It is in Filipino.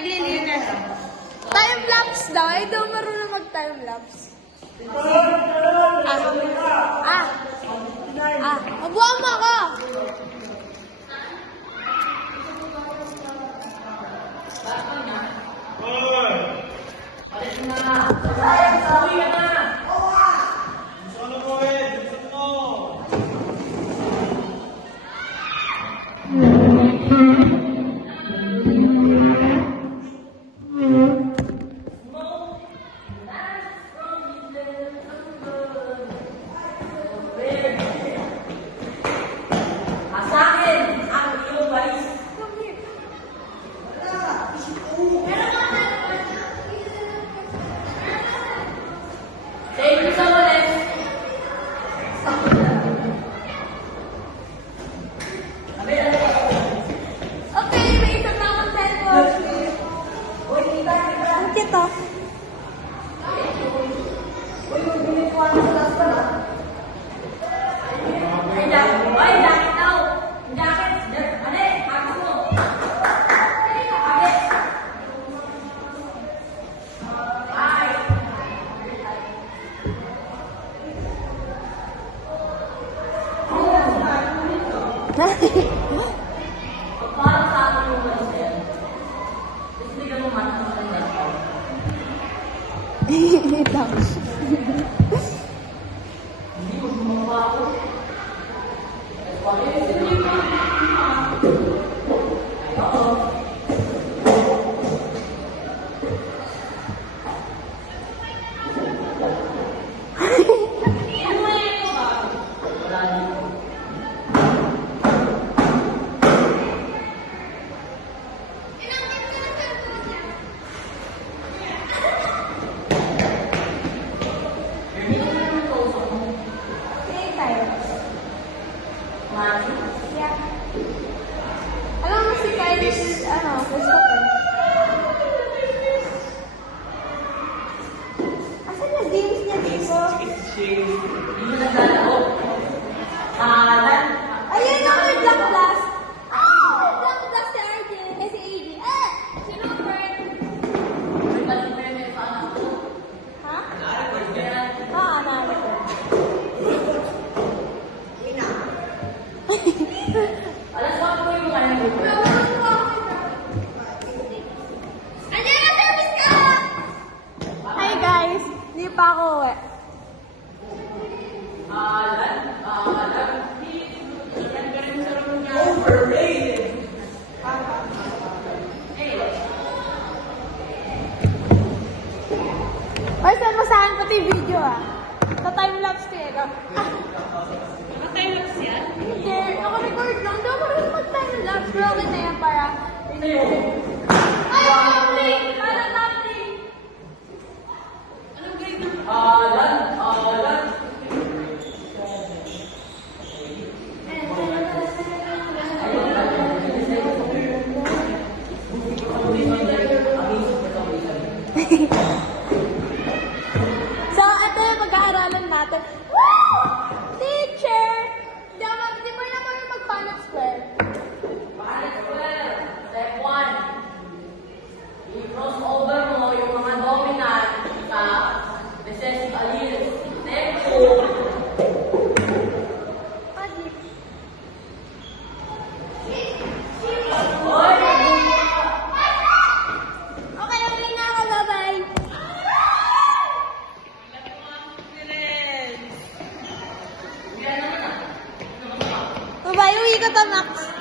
naglilinis. Time-lapse daw. Ay, daw marunong mag-time-lapse. Mabuha mo ako! Kita. Alam mo si Kylie is, Christopher. Asan yung games niya dito? Ayun ako yung Black Blast. Black Blast si RJ. Si AJ. Sino friend? Ha? Naalit ko. Hi guys, hindi pa ako uwi. Overrated! Ay, saan mo sa akin pati video Sa-time-lapse ko Naka-time-lapse yan? Hindi, naka-record lang. Hindi ako rin mag-time-lapse. Pero okay na yan para... Ay, top-link! Para top-link! Anong grade na? Alan! So, ito yung pag-aaralan natin. Woo! Teacher! Di ba naman yung mag-Punnett Square? Punnett Square! Step 1. I-cross over mo yung mga dominant sa recessive alleles. Step 2. Bye, uwi ka to, Max.